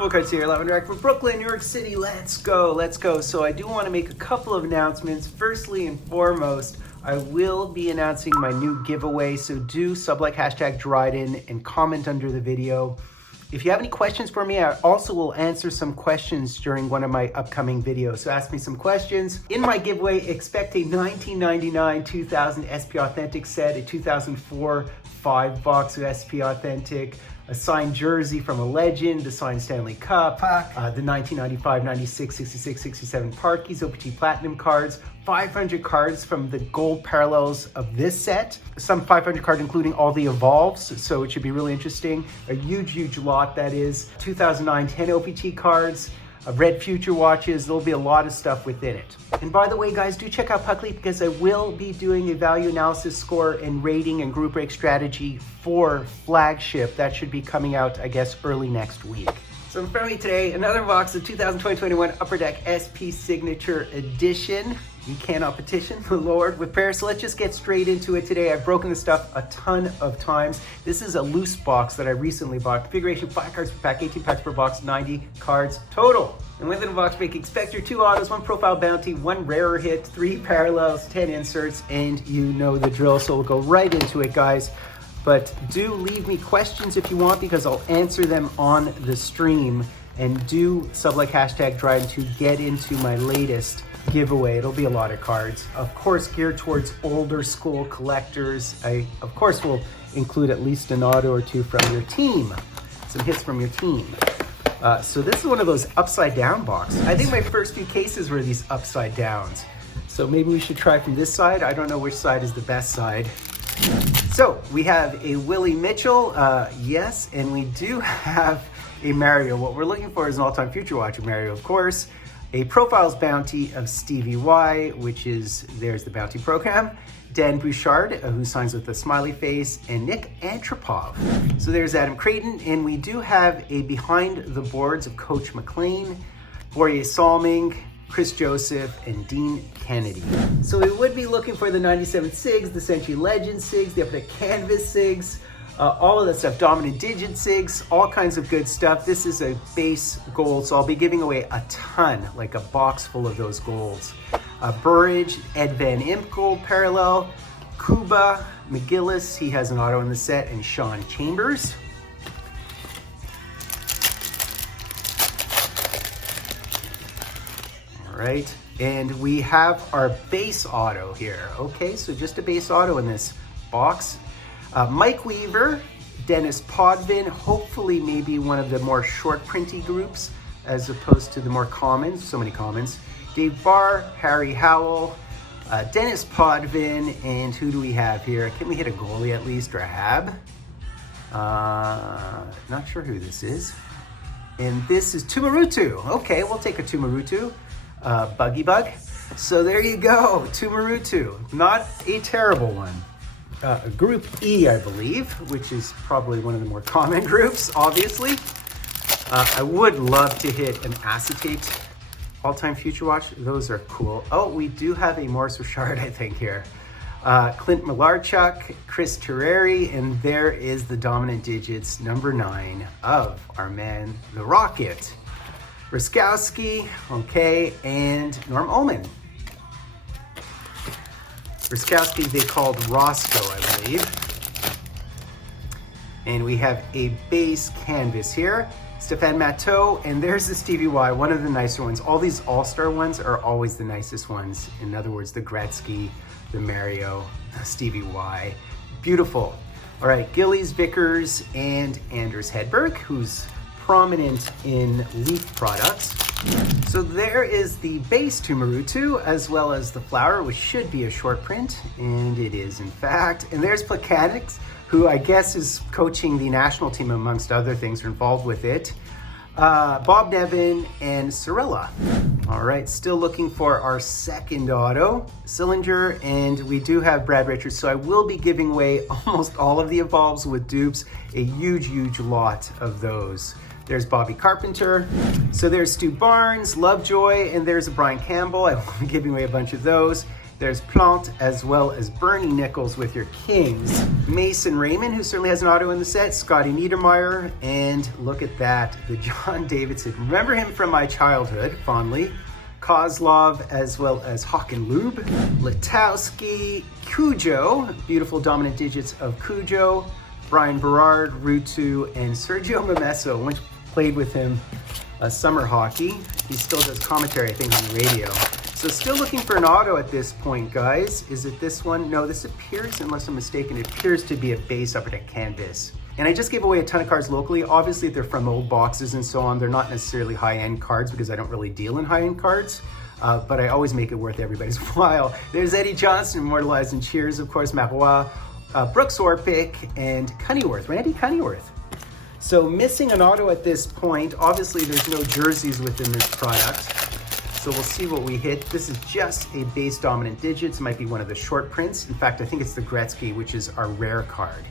Fultoncards here, live and direct from Brooklyn, New York City. Let's go, let's go. So I do want to make a couple of announcements. Firstly and foremost, I will be announcing my new giveaway. So do sub-like hashtag Dryden and comment under the video. If you have any questions for me, I also will answer some questions during one of my upcoming videos. So ask me some questions. In my giveaway, expect a 1999 2000 SP Authentic set, a 2004 5-box of SP Authentic, a signed jersey from a legend, the signed Stanley Cup, the 1995, 96, 66, 67 Parkeys, OPT Platinum cards, 500 cards from the gold parallels of this set, some 500 cards including all the evolves, so it should be really interesting. A huge lot, that is. 2009 10 OPT cards, red future watches. There'll be a lot of stuff within it. And by the way, guys, do check out Puckly because I will be doing a value analysis score and rating and group break strategy for flagship. That should be coming out, I guess, early next week. So in front of me today, another box of 2020-21 Upper Deck SP Signature Edition. You cannot petition the Lord with prayer. So let's just get straight into it today. I've broken this stuff a ton of times. This is a loose box that I recently bought. Configuration 5 cards per pack, 18 packs per box, 90 cards total. And within the box break, expect your 2 autos, 1 profile bounty, 1 rarer hit, 3 parallels, 10 inserts, and you know the drill. So we'll go right into it, guys. But do leave me questions if you want, because I'll answer them on the stream. And do sub-like hashtag Dryden to get into my latest giveaway. It'll be a lot of cards, of course, geared towards older school collectors. I of course will include at least an auto or 2 from your team, some hits from your team. So this is one of those upside down boxes. I think my first few cases were these upside downs, so maybe we should try from this side. I don't know which side is the best side. So we have a Willie Mitchell, yes, and we do have a Mario. What we're looking for is an all-time future watcher Mario, of course. A Profiles bounty of Stevie Y, which is, there's the bounty program. Dan Bouchard, who signs with the smiley face, and Nick Antropov. So there's Adam Creighton, and we do have a behind the boards of Coach McLean, Boyer Salming, Chris Joseph, and Dean Kennedy. So we would be looking for the 97 SIGs, the Century Legend SIGs, the Upper Deck Canvas SIGs, all of that stuff, Dominant Digit SIGs, all kinds of good stuff. This is a base gold, so I'll be giving away a ton, like a box full of those golds. Burridge, Ed Van Imp gold parallel, Kuba, McGillis, he has an auto in the set, and Sean Chambers. All right, and we have our base auto here. Okay, so just a base auto in this box. Mike Weaver, Dennis Podvin, hopefully maybe one of the more short printy groups as opposed to the more commons, so many commons. Dave Barr, Harry Howell, Dennis Podvin, and who do we have here? Can we hit a goalie at least, Rahab? Not sure who this is. And this is Tumarutu. Okay, we'll take a Tumarutu. Buggy Bug. So there you go, Tumarutu. Not a terrible one. Group E, I believe, which is probably one of the more common groups, obviously. I would love to hit an acetate all-time future watch. Those are cool. Oh, we do have a Morris Richard, I think, here. Clint Malarchuk, Chris Terreri, and there is the Dominant Digits, number 9 of our man, the Rocket. Ruskowski, okay, and Norm Ullman. Ruskowski they called Roscoe, I believe. And we have a base canvas here. Stefan Matteau, and there's the Stevie Y, one of the nicer ones. All these all-star ones are always the nicest ones. In other words, the Gretzky, the Mario, Stevie Y. Beautiful. All right, Gillies, Vickers, and Anders Hedberg, who's prominent in Leaf products. So there is the base Tumarutu, as well as the flower, which should be a short print, and it is in fact. And there's Placanix, who I guess is coaching the national team, amongst other things, are involved with it. Bob Nevin and Cirilla. All right, still looking for our second auto, Sillinger, and we do have Brad Richards. So I will be giving away almost all of the evolves with dupes, a huge lot of those. There's Bobby Carpenter. So there's Stu Barnes, Lovejoy, and there's a Brian Campbell. I will be giving away a bunch of those. There's Plante as well as Bernie Nichols with your Kings. Mason Raymond, who certainly has an auto in the set. Scotty Niedermeyer, and look at that, the John Davidson. Remember him from my childhood, fondly. Kozlov as well as Hawk and Lube. Letowski, Cujo, beautiful dominant digits of Cujo. Brian Berard, Rutu, and Sergio Momesso. Once played with him summer hockey. He still does commentary, I think, on the radio. So still looking for an auto at this point, guys. Is it this one? No, this appears, unless I'm mistaken, it appears to be a base upper deck canvas. And I just gave away a ton of cards locally. Obviously, they're from old boxes and so on. They're not necessarily high-end cards because I don't really deal in high-end cards. But I always make it worth everybody's while. There's Eddie Johnson, immortalized in Cheers, of course, Marois, Brooks Orpik, and Cunnyworth, Randy Cunnyworth. So missing an auto at this point. Obviously, there's no jerseys within this product. So we'll see what we hit. This is just a base dominant digits. It might be one of the short prints. In fact, I think it's the Gretzky, which is our rare card.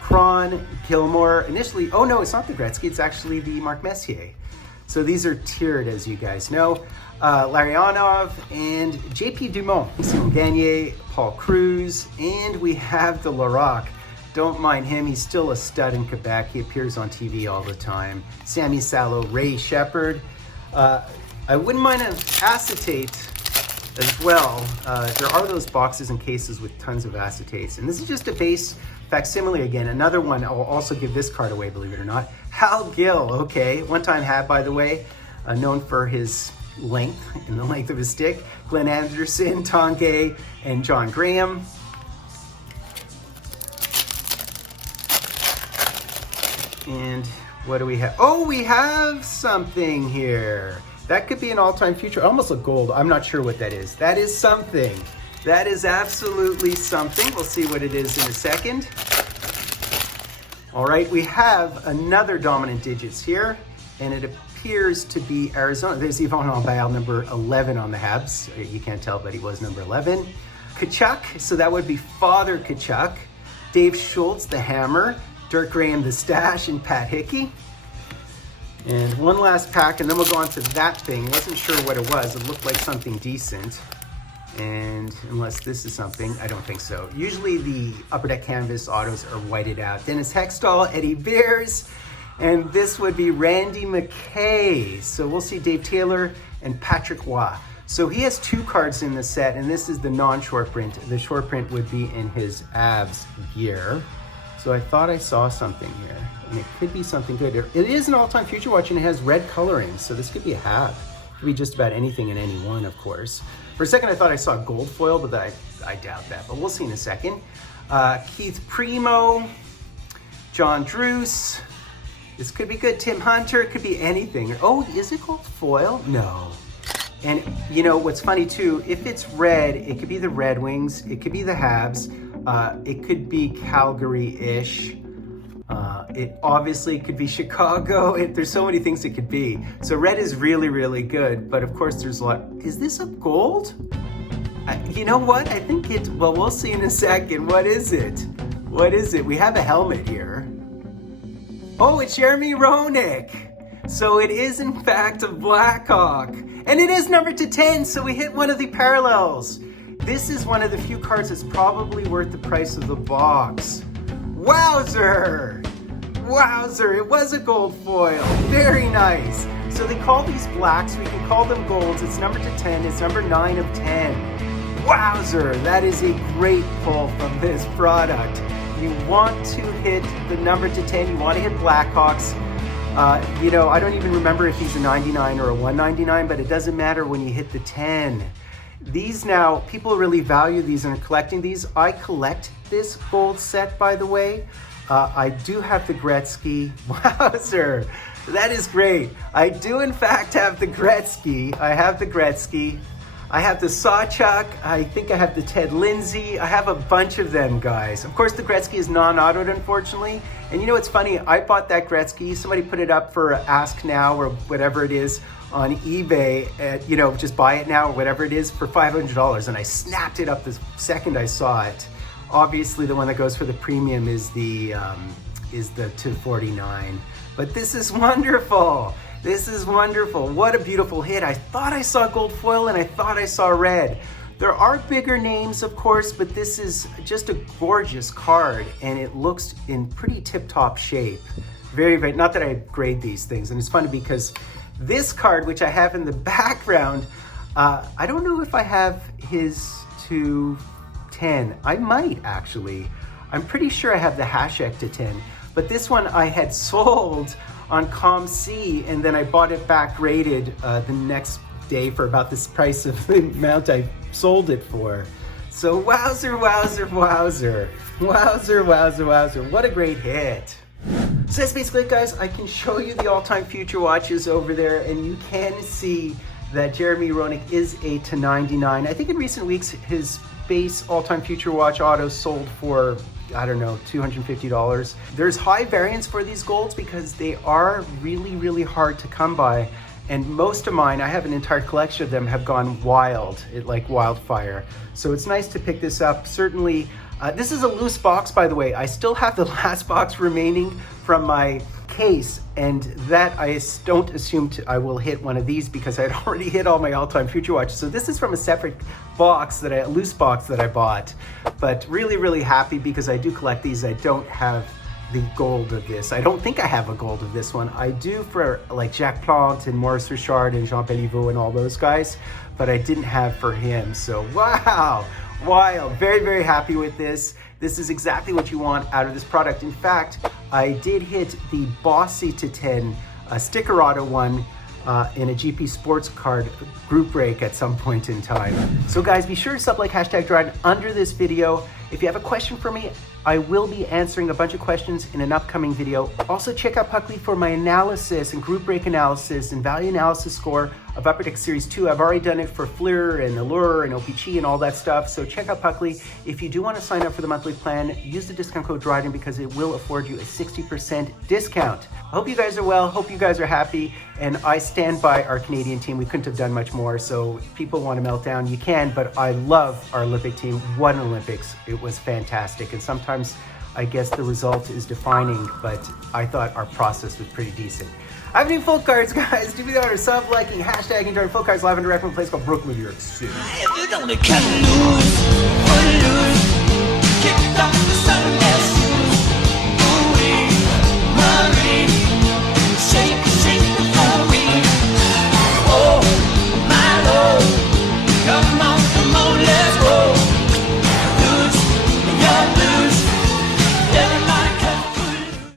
Kron, Gilmore, initially, oh no, it's not the Gretzky, it's actually the Mark Messier. So these are tiered, as you guys know. Larionov and JP Dumont, Simon Gagner, Paul Cruz, and we have the Larocque. Don't mind him, he's still a stud in Quebec. He appears on TV all the time. Sammy Salo, Ray Shepard. I wouldn't mind an acetate as well. There are those boxes and cases with tons of acetates. And this is just a base facsimile again. Another one, I'll also give this card away, believe it or not. Hal Gill, okay. One-time Hab, by the way, known for his length and the length of his stick. Glenn Anderson, Tonke, and John Graham. And what do we have? Oh, we have something here. That could be an all-time future. Almost a gold. I'm not sure what that is. That is something. That is absolutely something. We'll see what it is in a second. All right, we have another dominant digits here, and it appears to be Arizona. There's Yvon Lambert, number 11 on the Habs. You can't tell, but he was number 11. Kachuk, so that would be Father Kachuk. Dave Schultz, the Hammer. Dirk Graham, the Stash, and Pat Hickey. And one last pack, and then we'll go on to that thing. Wasn't sure what it was. It looked like something decent. And unless this is something, I don't think so. Usually the upper deck canvas autos are whited out. Dennis Hextall, Eddie Beers, and this would be Randy McKay. So we'll see Dave Taylor and Patrick Waugh. So he has two cards in the set, and this is the non-short print. The short print would be in his Avs gear. So I thought I saw something here, and it could be something good. It is an all-time future watch, and it has red coloring, so this could be a Hab. It could be just about anything in any one, of course. For a second, I thought I saw gold foil, but I doubt that, but we'll see in a second. Keith Primo, John Druce. This could be good. Tim Hunter, it could be anything. Oh, is it gold foil? No. And you know, what's funny too, if it's red, it could be the Red Wings, it could be the Habs, it could be Calgary-ish. It obviously could be Chicago. There's so many things it could be. So red is really, really good, but of course there's a lot. Is this a gold? You know what? I think well, we'll see in a second. What is it? What is it? We have a helmet here. Oh, it's Jeremy Roenick. So it is in fact a Blackhawk. And it is numbered to 10, so we hit one of the parallels. This is one of the few cards that's probably worth the price of the box. Wowzer! Wowzer, it was a gold foil. Very nice. So they call these blacks, we can call them golds. It's numbered to 10, it's number 9 of 10. Wowzer, that is a great pull from this product. You want to hit the number to 10, you want to hit Blackhawks. You know, I don't even remember if he's a 99 or a 199, but it doesn't matter when you hit the 10. These now, people really value these and are collecting these. I collect this gold set, by the way. I do have the Gretzky. Wowzer, that is great. I do in fact have the Gretzky. I have the Gretzky. I have the Sawchuk. I think I have the Ted Lindsay. I have a bunch of them, guys. Of course, the Gretzky is non-autoed, unfortunately. And you know what's funny? I bought that Gretzky. Somebody put it up for Ask Now or whatever it is on eBay. At, you know, just buy it now or whatever it is for $500. And I snapped it up the second I saw it. Obviously, the one that goes for the premium is the 249. But this is wonderful. This is wonderful. What a beautiful hit. I thought I saw gold foil and I thought I saw red. There are bigger names, of course, but this is just a gorgeous card, and it looks in pretty tip-top shape. Very, very, not that I grade these things, and it's funny because this card, which I have in the background, I don't know if I have his to 10. I might actually. I'm pretty sure I have the hashtag to 10, but this one I had sold on COMC, and then I bought it back rated the next day for about this price of the amount I sold it for. So wowzer, wowzer, wowzer. Wowzer, wowzer, wowzer. What a great hit. So that's basically it, guys. I can show you the all-time future watches over there, and you can see that Jeremy Roenick is a to 99. I think in recent weeks, his base all-time future watch auto sold for, I don't know, $250. There's high variance for these golds because they are really, really hard to come by. And most of mine, I have an entire collection of them, have gone wild, like wildfire. So it's nice to pick this up. Certainly, this is a loose box, by the way. I still have the last box remaining from my case, and that I don't assume I will hit one of these because I'd already hit all my all-time future watches. So this is from a separate box, a loose box that I bought. But really, really happy because I do collect these. I don't have the gold of this. I don't think I have a gold of this one. I do for like Jacques Plante and Maurice Richard and Jean Béliveau and all those guys, but I didn't have for him. So wow, wild. Very, very happy with this. This is exactly what you want out of this product. In fact, I did hit the Bossy to 10 sticker auto one in a GP Sports Card group break at some point in time. So guys, be sure to sub, like, hashtag Dryden under this video. If you have a question for me, I will be answering a bunch of questions in an upcoming video. Also check out Puckley for my analysis and group break analysis and value analysis score of Upper Deck Series 2. I've already done it for Flir and Allure and OPG and all that stuff. So check out Puckley. If you do want to sign up for the monthly plan, use the discount code Dryden because it will afford you a 60% discount. I hope you guys are well, hope you guys are happy, and I stand by our Canadian team. We couldn't have done much more, so if people want to melt down, you can, but I love our Olympic team. What an Olympics. It was fantastic, and sometimes I guess the result is defining, but I thought our process was pretty decent. I have new Fultoncards, guys. Do me the honor of sub, liking, hashtagging, join Fultoncards live and direct from a place called Brooklyn, New York City.